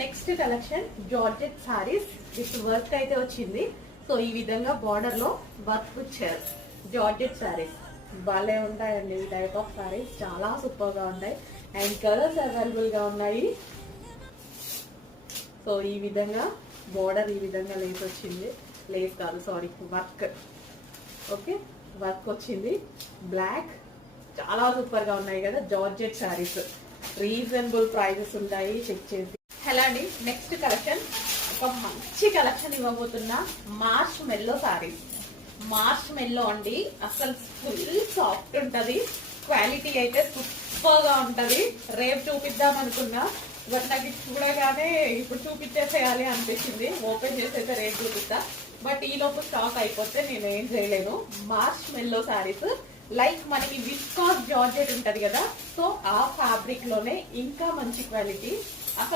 Next collection georgette saris with work అయితే వచ్చింది. So ఈ విధంగా బార్డర్ లో వర్క్ వచ్చారు. జార్జెట్ సారీస్ భలే ఉంటాయండి. ఈ టైప్ ఆఫ్ సారీస్ చాలా సూపర్ గా ఉంటాయి అండ్ కలర్స్ అవైలబుల్ గా ఉన్నాయి. సో ఈ విధంగా బార్డర్ ఈ విధంగా లేస్ వచ్చింది. లేస్ కాదు సారీ, వర్క్. ఓకే, వర్క్ వచ్చింది. బ్లాక్ చాలా సూపర్ గా ఉన్నాయి కదా జార్జెట్ సారీస్. రీజనబుల్ ప్రైజెస్ ఉంటాయి, చెక్ చేసి. హలో అండి, నెక్స్ట్ కలెక్షన్ ఒక మంచి కలెక్షన్ ఇవ్వబోతున్నా. మార్ష్ మెల్లో సారీస్. మార్ష్ మెల్లో అండి, అసలు ఫుల్ సాఫ్ట్ ఉంటది. క్వాలిటీ అయితే సూపర్ గా ఉంటది. రేపు చూపిద్దాం అనుకున్నా, బట్ నాకు చూడగానే ఇప్పుడు చూపించేసేయాలి అనిపించింది. ఓపెన్ చేసైతే రేపు చూపిస్తా, బట్ ఈ లోపు స్టాక్ అయిపోతే నేను ఏం చేయలేను. మార్ష్ మెల్లో సారీస్ లైక్ మనకి విస్కాస్ జార్జెట్ ఉంటది కదా, సో ఆ ఫ్యాబ్రిక్ లోనే ఇంకా మంచి క్వాలిటీ. అసలు